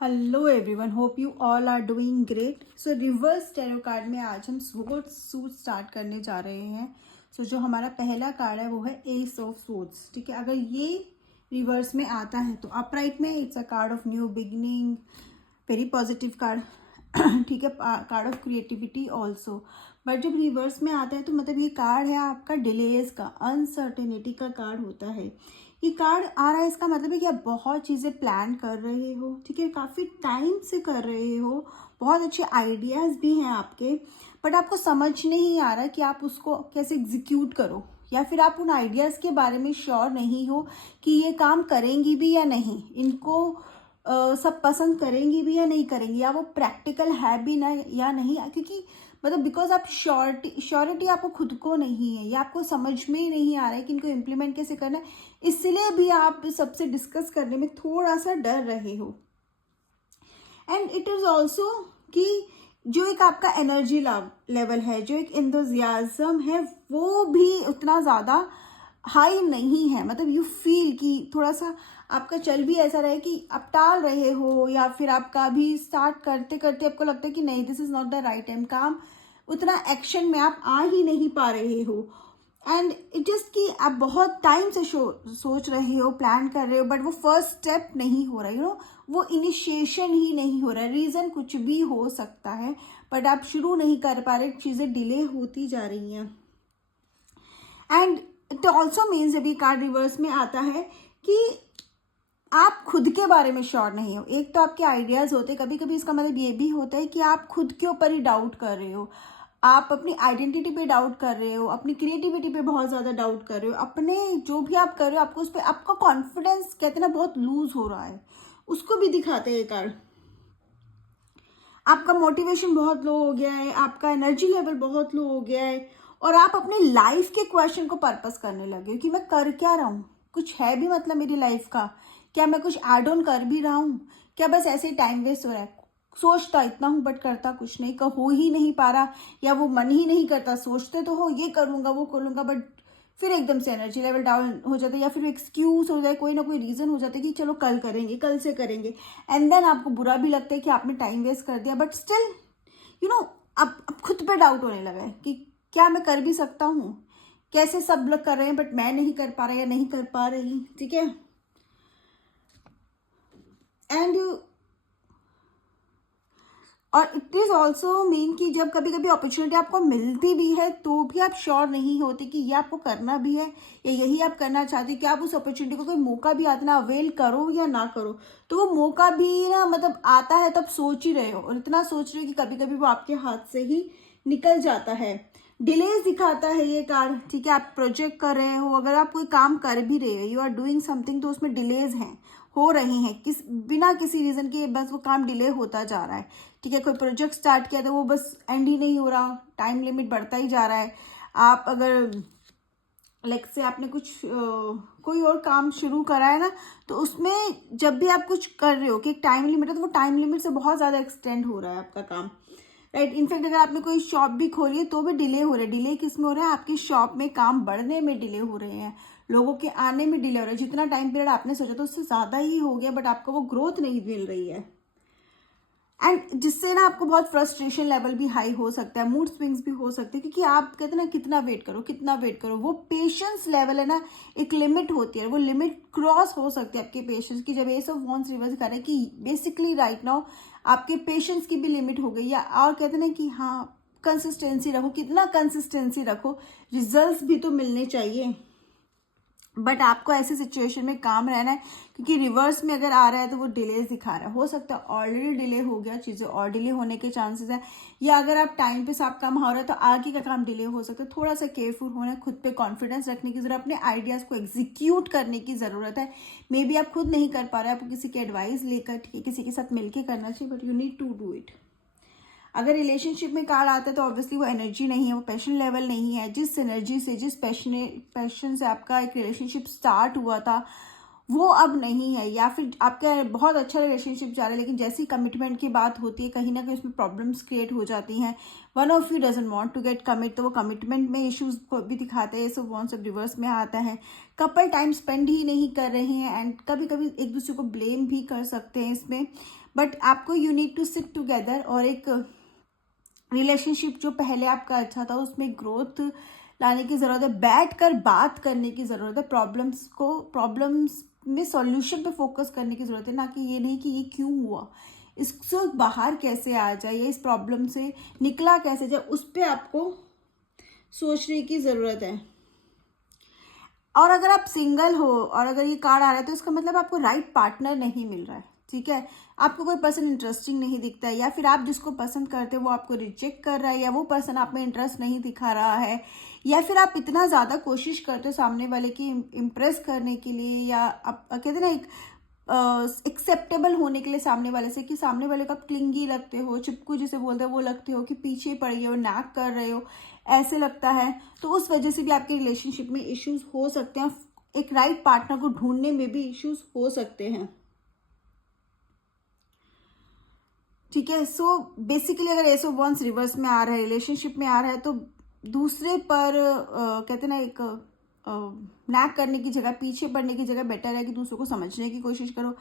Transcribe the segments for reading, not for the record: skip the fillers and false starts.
Hello everyone, hope you all are doing great. So reverse tarot card में आज हम swords suit start करने जा रहे हैं। जो हमारा पहला कार्ड है वो है एस ऑफ स्वॉर्ड्स। ठीक है, अगर ये रिवर्स में आता है तो अपराइट में it's a card of new beginning, very positive card. ठीक है, card of creativity also. But जब रिवर्स में आता है तो मतलब ये कार्ड है आपका डिलेज का, अनसर्टेनिटी का कार्ड होता है। ये कार्ड आ रहा है, इसका मतलब है कि आप बहुत चीज़ें प्लान कर रहे हो। ठीक है, काफ़ी टाइम से कर रहे हो, बहुत अच्छे आइडियाज़ भी हैं आपके, बट आपको समझ नहीं आ रहा कि आप उसको कैसे एग्जीक्यूट करो, या फिर आप उन आइडियाज़ के बारे में श्योर नहीं हो कि ये काम करेंगी भी या नहीं, इनको सब पसंद करेंगी भी या नहीं करेंगी, या वो प्रैक्टिकल है भी ना या नहीं। क्योंकि मतलब बिकॉज आप श्योरिटी आपको खुद को नहीं है, या आपको समझ में ही नहीं आ रहा है कि इनको इम्प्लीमेंट कैसे करना है, इसलिए भी आप सबसे डिस्कस करने में थोड़ा सा डर रहे हो। एंड इट इज़ ऑल्सो कि जो एक आपका एनर्जी लेवल है, जो एक एंथुजियाज्म है, वो भी उतना ज़्यादा हाई नहीं है। मतलब यू फील कि थोड़ा सा आपका चल भी ऐसा रहे कि आप टाल रहे हो, या फिर आपका भी स्टार्ट करते करते आपको लगता है कि नहीं, this is not the right time, काम उतना एक्शन में आप आ ही नहीं पा रहे हो। एंड इट इज़ कि आप बहुत टाइम से सोच रहे हो, प्लान कर रहे हो, बट वो फर्स्ट स्टेप नहीं हो रहा, वो इनिशिएशन ही नहीं हो रहा है। रीज़न कुछ भी हो सकता है, बट आप शुरू नहीं कर पा रहे, चीज़ें डिले होती जा रही हैं। एंड इट ऑल्सो मीन्स जब ये कार्ड रिवर्स में आता है कि आप खुद के बारे में श्योर नहीं हो। एक तो आपके आइडियाज़ होते, कभी कभी इसका मतलब ये भी होता है कि आप खुद के ऊपर ही डाउट कर रहे हो, आप अपनी आइडेंटिटी पे डाउट कर रहे हो, अपनी क्रिएटिविटी पे बहुत ज़्यादा डाउट कर रहे हो, अपने जो भी आप कर रहे हो आपको उस पर आपका कॉन्फिडेंस कहते हैं ना बहुत लूज हो रहा है, उसको भी दिखाते हैं ये कार्ड। आपका मोटिवेशन बहुत लो हो गया है, आपका एनर्जी लेवल बहुत लो हो गया है, और आप अपने लाइफ के क्वेश्चन को पर्पस करने लगे हो कि मैं कर क्या रहा हूँ, कुछ है भी मतलब मेरी लाइफ का, क्या मैं कुछ एड ऑन कर भी रहा हूँ, क्या बस ऐसे ही टाइम वेस्ट हो रहा है। सोचता इतना हूँ बट करता कुछ नहीं, हो ही नहीं पा रहा, या वो मन ही नहीं करता। सोचते तो हो ये करूँगा वो करूँगा, बट फिर एकदम से एनर्जी लेवल डाउन हो जाता है, या फिर एक्सक्यूज हो जाए, कोई ना कोई रीज़न हो जाता है कि चलो कल करेंगे, कल से करेंगे। एंड देन आपको बुरा भी लगता है कि आपने टाइम वेस्ट कर दिया, बट स्टिल अब खुद पे डाउट होने लगा है कि क्या मैं कर भी सकता हूँ, कैसे सब लोग कर रहे हैं बट मैं नहीं कर पा रहा या नहीं कर पा रही। ठीक है, एंड और इट इज़ ऑल्सो मीन कि जब कभी कभी अपॉर्चुनिटी आपको मिलती भी है तो भी आप श्योर नहीं होते कि ये आपको करना भी है या यही आप करना चाहते हो, कि आप उस अपॉर्चुनिटी को कोई मौका भी आता ना अवेल करो या ना करो, तो वो मौका भी ना मतलब आता है तब सोच ही रहे हो, और इतना सोच रहे हो कि कभी कभी वो आपके हाथ से ही निकल जाता है। डिलेज दिखाता है ये कार्ड। ठीक है, आप प्रोजेक्ट कर रहे हो, अगर आप कोई काम कर भी रहे हो, यू आर डूइंग समथिंग, तो उसमें डिलेज हैं, हो रहे हैं, बिना किसी रीज़न के बस वो काम डिले होता जा रहा है। ठीक है, कोई प्रोजेक्ट स्टार्ट किया तो वो बस एंड ही नहीं हो रहा, टाइम लिमिट बढ़ता ही जा रहा है। आप अगर लाइक से आपने कुछ कोई और काम शुरू करा है ना, तो उसमें जब भी आप कुछ कर रहे हो कि एक टाइम लिमिट है, तो वो टाइम लिमिट से बहुत ज़्यादा एक्सटेंड हो रहा है आपका काम, राइट। इनफैक्ट अगर आपने कोई शॉप भी खोली है तो भी डिले हो रहा है। डिले किस में हो रहा है, आपकी शॉप में काम बढ़ने में डिले हो रहे हैं, लोगों के आने में डिले हो रहा है। जितना टाइम पीरियड आपने सोचा था उससे ज़्यादा ही हो गया, बट आपको वो ग्रोथ नहीं मिल रही है। एंड जिससे ना आपको बहुत फ्रस्ट्रेशन लेवल भी हाई हो सकता है, मूड स्विंग्स भी हो सकते हैं, क्योंकि आप कहते हैं ना कितना वेट करो कितना वेट करो, वो पेशेंस लेवल है ना, एक लिमिट होती है, वो लिमिट क्रॉस हो सकती है आपके पेशेंस की। जब एस ऑफ वॉन्ड्स रिवर्स कर रहे हैं कि बेसिकली राइट नाउ आपके पेशेंस की भी लिमिट हो गई, या और कहते हैं ना कि हाँ कंसिस्टेंसी रखो, कितना कंसिस्टेंसी रखो, रिजल्ट्स भी तो मिलने चाहिए, बट आपको ऐसी सिचुएशन में काम रहना है, क्योंकि रिवर्स में अगर आ रहा है तो वो डिलेज दिखा रहा है। हो सकता है ऑलरेडी डिले हो गया, चीज़ें और डिले होने के चांसेस है, या अगर आप टाइम पे सब काम हो रहा है तो आगे का काम डिले हो सकता है। थोड़ा सा केयरफुल होना है, खुद पे कॉन्फिडेंस रखने की जरूरत, अपने आइडियाज़ को एग्जीक्यूट करने की ज़रूरत है। मे बी आप खुद नहीं कर पा रहे, आपको किसी की एडवाइस लेकर, ठीक है, किसी के साथ मिलकर करना चाहिए, but you need to do it. अगर रिलेशनशिप में कार्ड आता है तो ऑब्वियसली वो एनर्जी नहीं है, वो पैशन लेवल नहीं है। जिस एनर्जी से, जिस पैशन से आपका एक रिलेशनशिप स्टार्ट हुआ था, वो अब नहीं है, या फिर आपका बहुत अच्छा रिलेशनशिप जा रहा है लेकिन जैसी कमिटमेंट की बात होती है कहीं ना कहीं उसमें प्रॉब्लम्स क्रिएट हो जाती हैं। One of you doesn't want to get commit, तो वो कमिटमेंट में इश्यूज को भी दिखाते हैं। सो वॉन्ट्स अब रिवर्स में आता है। कपल टाइम स्पेंड ही नहीं कर रहे हैं एंड कभी कभी एक दूसरे को ब्लेम भी कर सकते हैं इसमें, बट आपको you need to sit together और एक रिलेशनशिप जो पहले आपका अच्छा था उसमें ग्रोथ लाने की ज़रूरत है। बैठ कर बात करने की ज़रूरत है, प्रॉब्लम्स में सॉल्यूशन पे फोकस करने की ज़रूरत है, ना कि ये नहीं कि ये क्यों हुआ, इससे बाहर कैसे आ जाए, इस प्रॉब्लम से निकला कैसे जाए, उस पर आपको सोचने की ज़रूरत है। और अगर आप सिंगल हो और अगर ये कार्ड आ रहा है तो इसका मतलब आपको राइट पार्टनर नहीं मिल रहा है, ठीक है। आपको कोई पर्सन इंटरेस्टिंग नहीं दिखता है, या फिर आप जिसको पसंद करते हो वो आपको रिजेक्ट कर रहा है, या वो पर्सन आप में इंटरेस्ट नहीं दिखा रहा है, या फिर आप इतना ज़्यादा कोशिश करते हो सामने वाले की इम्प्रेस करने के लिए, या आप कहते हैं ना एक एक्सेप्टेबल होने के लिए सामने वाले से, कि सामने वाले को आप क्लिंगी लगते हो, चिपकू जिसे बोलते हैं वो लगते हो, कि पीछे पड़ गए हो, नैक कर रहे हो, ऐसे लगता है। तो उस वजह से भी आपके रिलेशनशिप में इश्यूज हो सकते हैं। एक राइट पार्टनर को ढूंढने में भी इश्यूज हो सकते हैं, ठीक है। सो बेसिकली अगर एस ऑफ वंस रिवर्स में आ रहा है, रिलेशनशिप में आ रहा है, तो दूसरे पर कहते हैं ना एक नैक करने की जगह, पीछे पड़ने की जगह बेटर है कि दूसरों को समझने की कोशिश करो।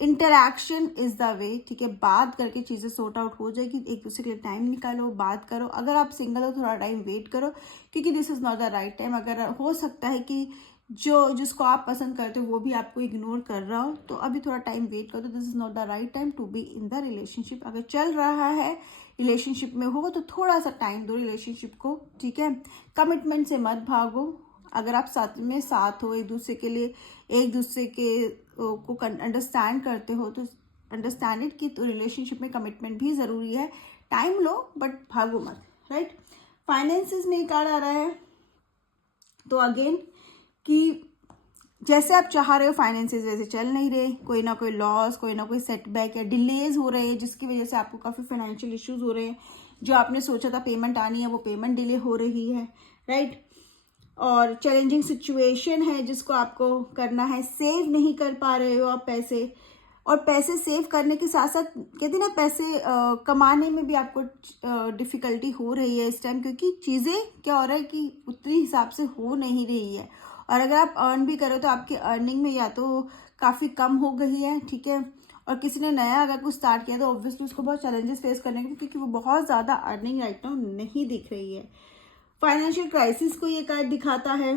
इंटरैक्शन इज द वे, ठीक है। बात करके चीज़ें सॉर्ट आउट हो जाएगी, एक दूसरे के लिए टाइम निकालो, बात करो। अगर आप सिंगल हो थोड़ा टाइम वेट करो, क्योंकि this is not the right time. अगर हो सकता है कि जिसको आप पसंद करते हो वो भी आपको इग्नोर कर रहा हो, तो अभी थोड़ा टाइम वेट करो। This is not the right time to be in the relationship. अगर चल रहा है, रिलेशनशिप में हो, तो थोड़ा सा टाइम दो रिलेशनशिप को, ठीक है। कमिटमेंट से मत भागो। अगर आप साथ हो, एक दूसरे के लिए, एक दूसरे के को अंडरस्टैंड करते हो, तो अंडरस्टैंड इट कि तो रिलेशनशिप में कमिटमेंट भी ज़रूरी है। टाइम लो बट भागो मत, राइट। फाइनेंसेस में कार्ड आ रहा है, तो अगेन कि जैसे आप चाह रहे हो फाइनेंसेस वैसे चल नहीं रहे, कोई ना कोई लॉस, कोई ना कोई सेटबैक या डिलेज हो रहे हैं, जिसकी वजह से आपको काफ़ी फाइनेंशियल इश्यूज हो रहे हैं। जो आपने सोचा था पेमेंट आनी है वो पेमेंट डिले हो रही है, राइट। और चैलेंजिंग सिचुएशन है जिसको आपको करना है, सेव नहीं कर पा रहे हो आप पैसे, और पैसे सेव करने के साथ साथ कहते हैं ना पैसे कमाने में भी आपको डिफ़िकल्टी हो रही है इस टाइम, क्योंकि चीज़ें क्या हो रहा है कि उतनी हिसाब से हो नहीं रही है। और अगर आप अर्न भी करो तो आपकी अर्निंग में या तो काफ़ी कम हो गई है, ठीक है। और किसी ने नया अगर कुछ स्टार्ट किया तो ऑब्वियसली उसको बहुत चैलेंजेस फेस करने के, क्योंकि वो बहुत ज़्यादा अर्निंग राइट नाउ नहीं दिख रही है। फाइनेंशियल क्राइसिस को ये कार्ड दिखाता है,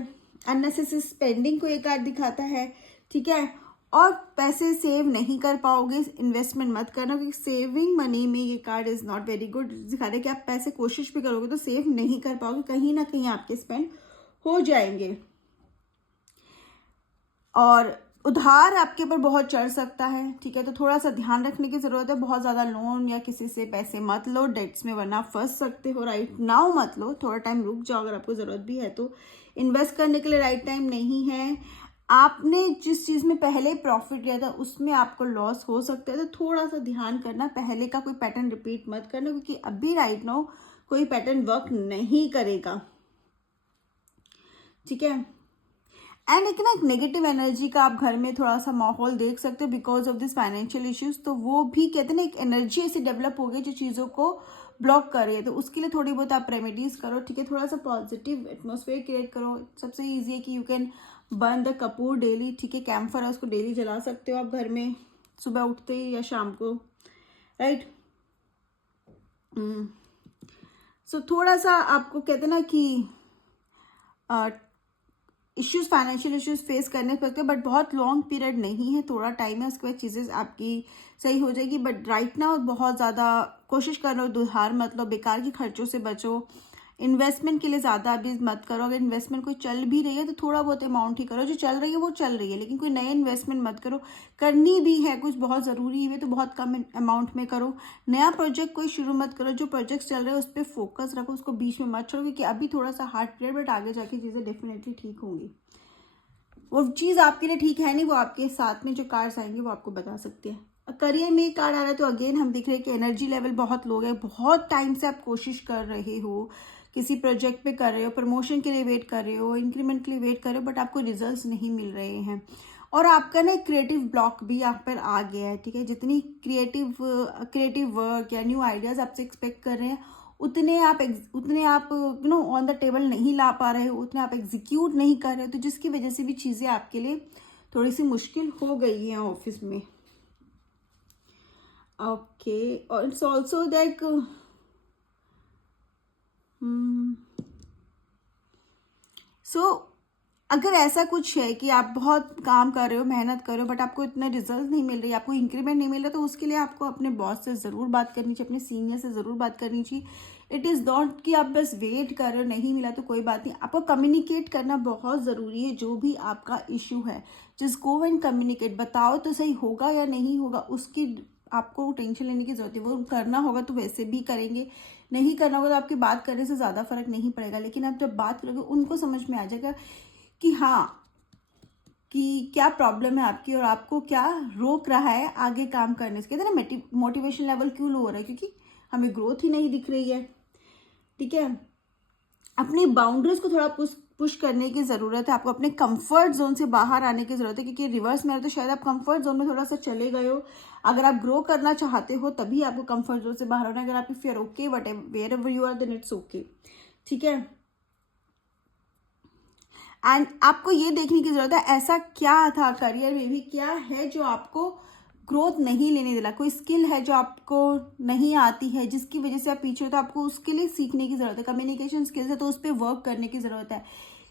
अननेसेसरी स्पेंडिंग को ये कार्ड दिखाता है, ठीक है। और पैसे सेव नहीं कर पाओगे, इन्वेस्टमेंट मत करना, क्योंकि सेविंग मनी में ये card is not very good. दिखा रहे कि आप पैसे कोशिश भी करोगे तो सेव नहीं कर पाओगे, कहीं ना कहीं आपके स्पेंड हो जाएंगे। और उधार आपके ऊपर बहुत चढ़ सकता है, ठीक है। तो थोड़ा सा ध्यान रखने की ज़रूरत है। बहुत ज़्यादा लोन या किसी से पैसे मत लो डेट्स में, वरना फंस सकते हो। राइट नाउ मत लो, थोड़ा टाइम रुक जाओ अगर आपको ज़रूरत भी है तो। इन्वेस्ट करने के लिए राइट टाइम नहीं है। आपने जिस चीज़ में पहले प्रॉफिट लिया था उसमें आपको लॉस हो सकता है, तो थोड़ा सा ध्यान करना, पहले का कोई पैटर्न रिपीट मत करना, क्योंकि अभी राइट नाउ कोई पैटर्न वर्क नहीं करेगा, ठीक है। एंड एक ना एक नेगेटिव एनर्जी का आप घर में थोड़ा सा माहौल देख सकते हो because of this financial issues. तो वो भी कहते हैं ना एक एनर्जी ऐसी डेवलप हो गई जो चीज़ों को ब्लॉक कर रही है, तो उसके लिए थोड़ी बहुत आप रेमेडीज करो, ठीक है। थोड़ा सा पॉजिटिव एटमोसफेयर क्रिएट करो। सबसे ईजी है कि you can burn the Kapoor daily, ठीक है। कैम्फर है उसको डेली जला सकते हो आप घर में, सुबह उठते ही या शाम को, राइट। सो थोड़ा सा आपको कहते हैं ना कि इश्यूज, फाइनेंशियल इश्यूज फेस करने पड़ते हैं, बट बहुत लॉन्ग पीरियड नहीं है, थोड़ा टाइम है, उसके बाद चीज़ें आपकी सही हो जाएगी। बट राइट नाउ बहुत ज़्यादा कोशिश करो, उधार मत लो, बेकार के खर्चों से बचो। इन्वेस्टमेंट के लिए ज़्यादा अभी मत करो। अगर इन्वेस्टमेंट कोई चल भी रही है तो थोड़ा बहुत अमाउंट ही करो, जो चल रही है वो चल रही है, लेकिन कोई नए इन्वेस्टमेंट मत करो। करनी भी है कुछ बहुत ज़रूरी है तो बहुत कम अमाउंट में करो। नया प्रोजेक्ट कोई शुरू मत करो, जो प्रोजेक्ट चल रहे हैं उस पर फोकस रखो, उसको बीच में मत छोड़ो, क्योंकि अभी थोड़ा सा हार्ड पीरियड, बट आगे जाके चीज़ें डेफिनेटली ठीक होंगी। वो चीज़ आपके लिए ठीक है नहीं, वो आपके साथ में जो कार्ड्स आएंगे वो आपको बता सकते हैं। करियर में कार्ड आ रहा है तो अगेन हम दिख रहे हैं कि एनर्जी लेवल बहुत लो है। बहुत टाइम से आप कोशिश कर रहे हो, किसी प्रोजेक्ट पे कर रहे हो, प्रमोशन के लिए वेट कर रहे हो, इंक्रीमेंट के लिए वेट कर रहे हो, बट आपको रिजल्ट्स नहीं मिल रहे हैं। और आपका ना क्रिएटिव ब्लॉक भी यहाँ पर आ गया है, ठीक है। जितनी क्रिएटिव वर्क या न्यू आइडियाज़ आपसे एक्सपेक्ट कर रहे हैं उतने आप you know on the table नहीं ला पा रहे हो, उतने आप एग्जीक्यूट नहीं कर रहे हो, तो जिसकी वजह से भी चीज़ें आपके लिए थोड़ी सी मुश्किल हो गई हैं ऑफिस में। ओके, और इट्स ऑल्सो दैट अगर ऐसा कुछ है कि आप बहुत काम कर रहे हो, मेहनत कर रहे हो, बट आपको इतना रिजल्ट नहीं मिल रही, आपको इंक्रीमेंट नहीं मिल रहा, तो उसके लिए आपको अपने बॉस से ज़रूर बात करनी चाहिए, अपने सीनियर से ज़रूर बात करनी चाहिए। इट इज़ नॉट कि आप बस वेट कर रहे हो, नहीं मिला तो कोई बात नहीं, आपको कम्युनिकेट करना बहुत ज़रूरी है। जो भी आपका इशू है, जस्ट गो एंड कम्युनिकेट, बताओ तो सही, होगा या नहीं होगा उसकी आपको टेंशन लेने की ज़रूरत है। वो करना होगा तो वैसे भी करेंगे, नहीं करना होगा तो आपकी बात करने से ज़्यादा फर्क नहीं पड़ेगा। लेकिन आप जब बात करोगे उनको समझ में आ जाएगा कि हाँ, कि क्या प्रॉब्लम है आपकी और आपको क्या रोक रहा है आगे काम करने से। कहते हैं ना मोटिवेशन लेवल क्यों लो हो रहा है, क्योंकि हमें ग्रोथ ही नहीं दिख रही है, ठीक है। अपनी बाउंड्रीज को थोड़ा पुश करने की ज़रूरत है, आपको अपने कंफर्ट जोन से बाहर आने की ज़रूरत है, क्योंकि रिवर्स में तो शायद आप कंफर्ट जोन में थोड़ा सा चले गए हो। अगर आप ग्रो करना चाहते हो तभी आपको कंफर्ट जोन से बाहर होना है। अगर आप if you are okay what wherever you are then it's okay, ठीक है। एंड आपको ये देखने की ज़रूरत है ऐसा क्या था करियर में भी, क्या है जो आपको ग्रोथ नहीं लेने देला, कोई स्किल है जो आपको नहीं आती है जिसकी वजह से आप पीछे हो, तो आपको उसके लिए सीखने की ज़रूरत है। कम्युनिकेशन स्किल्स है तो उस पर वर्क करने की ज़रूरत है।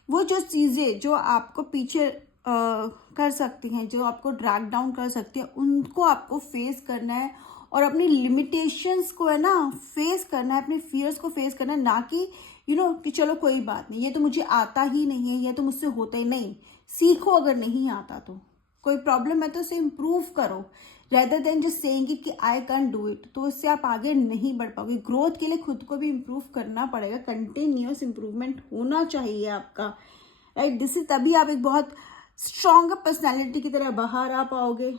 वो जो चीज़ें जो आपको पीछे कर सकती हैं, जो आपको ड्रैग डाउन कर सकती हैं, उनको आपको फेस करना है और अपनी लिमिटेशंस को है ना फेस करना है, अपने फियर्स को फेस करना है, ना कि कि चलो कोई बात नहीं, ये तो मुझे आता ही नहीं है, ये तो मुझसे होता ही नहीं। सीखो, अगर नहीं आता तो कोई प्रॉब्लम है तो उसे इम्प्रूव करो, रेदर देन जस्ट सेइंग कि आई कैन डू इट। तो उससे आप आगे नहीं बढ़ पाओगे। ग्रोथ के लिए खुद को भी इम्प्रूव करना पड़ेगा, कंटिन्यूअस इम्प्रूवमेंट होना चाहिए आपका, राइट। दिस इज तभी आप एक बहुत स्ट्रॉन्गर पर्सनैलिटी की तरह बाहर आ पाओगे,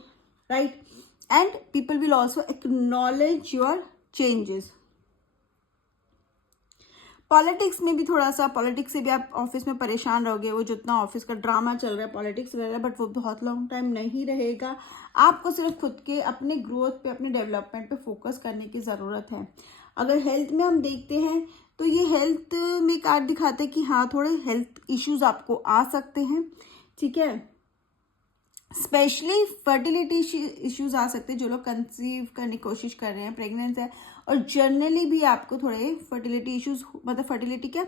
right. And people will also acknowledge your changes. Politics में भी थोड़ा सा, पॉलिटिक्स से भी आप ऑफिस में परेशान रहोगे। वो जितना ऑफिस का ड्रामा चल रहा है पॉलिटिक्स वगैरह, बट वो बहुत लॉन्ग टाइम नहीं रहेगा। आपको सिर्फ खुद के अपने ग्रोथ पे, अपने डेवलपमेंट पे फोकस करने की ज़रूरत है। अगर हेल्थ में हम देखते हैं तो ये हेल्थ में कार्ड दिखाते हैं कि हाँ, थोड़े हेल्थ इश्यूज आपको आ सकते हैं, ठीक है। स्पेशली फर्टिलिटी इश्यूज आ सकते हैं, जो लोग कंसीव करने की कोशिश कर रहे हैं, प्रेग्नेंट है, और जनरली भी आपको थोड़े फर्टिलिटी इश्यूज, मतलब फर्टिलिटी क्या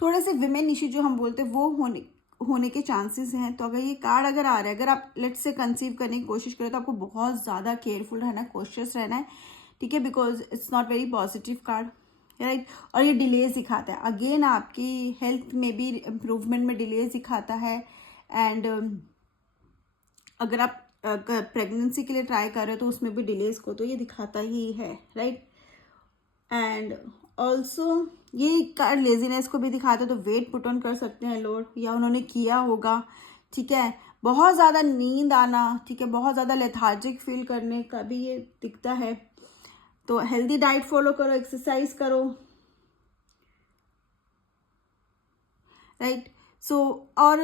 थोड़े से विमेन इश्यू जो हम बोलते हैं वो होने के चांसेस हैं। तो अगर ये कार्ड अगर आ रहा है, अगर आप लेट्स से कंसीव करने की कोशिश करें, तो आपको बहुत ज़्यादा केयरफुल रहना है, कॉशियस रहना है, ठीक है, because it's not very positive card, right. और ये डिलेज दिखाता है, अगेन आपकी हेल्थ में भी इम्प्रूवमेंट में डिलेज दिखाता है। एंड अगर आप प्रेगनेंसी के लिए ट्राई कर रहे हो तो उसमें भी डिलेज को तो ये दिखाता ही है, राइट। एंड ऑल्सो ये कार्ड लेजीनेस को भी दिखाता है, तो वेट पुट ऑन कर सकते हैं लोग, या उन्होंने किया होगा, ठीक है। बहुत ज़्यादा नींद आना, ठीक है, बहुत ज़्यादा लेथार्जिक फील करने का भी ये दिखता है। तो हेल्दी डाइट फॉलो करो, एक्सरसाइज करो, राइट। सो और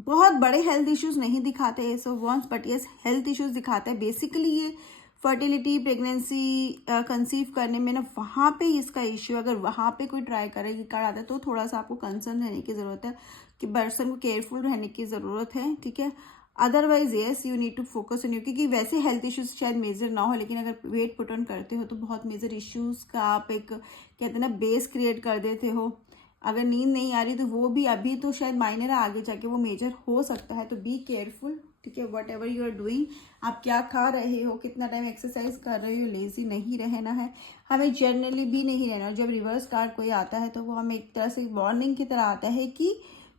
बहुत बड़े हेल्थ इश्यूज नहीं दिखाते so wants, but yes health issues दिखाते हैं। बेसिकली ये फर्टिलिटी, प्रेगनेंसी, कंसीव करने में ना, वहाँ पे इसका इश्यू, अगर वहाँ पे कोई ट्राई करे ये कार्ड आता है, तो थोड़ा सा आपको कंसर्न रहने की ज़रूरत है, कि पर्सन को केयरफुल रहने की ज़रूरत है, ठीक है। Otherwise yes you need to focus on you, क्योंकि वैसे हेल्थ इश्यूज शायद मेजर ना हो, लेकिन अगर वेट पुट ऑन करते हो तो बहुत मेजर इश्यूज का आप एक कहते हैं ना बेस क्रिएट कर देते हो। अगर नींद नहीं आ रही तो वो भी अभी तो शायद माइनर है, आगे जाके वो मेजर हो सकता है। तो बी केयरफुल, ठीक है। Whatever you are doing, आप क्या खा रहे हो, कितना टाइम एक्सरसाइज कर रहे हो, लेजी नहीं रहना है, हमें जर्नली भी नहीं रहना। जब रिवर्स कार्ड कोई आता है तो वो हमें एक तरह से वार्निंग की तरह आता है कि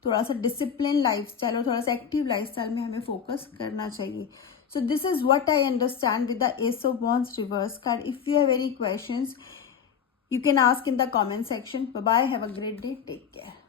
थोड़ा सा डिसिप्लिन लाइफस्टाइल और थोड़ा सा एक्टिव लाइफस्टाइल में हमें फोकस करना चाहिए। So this is what I understand with the S of wands reverse card. If you have any questions you can ask in the comment section. Bye bye, have a great day, take care.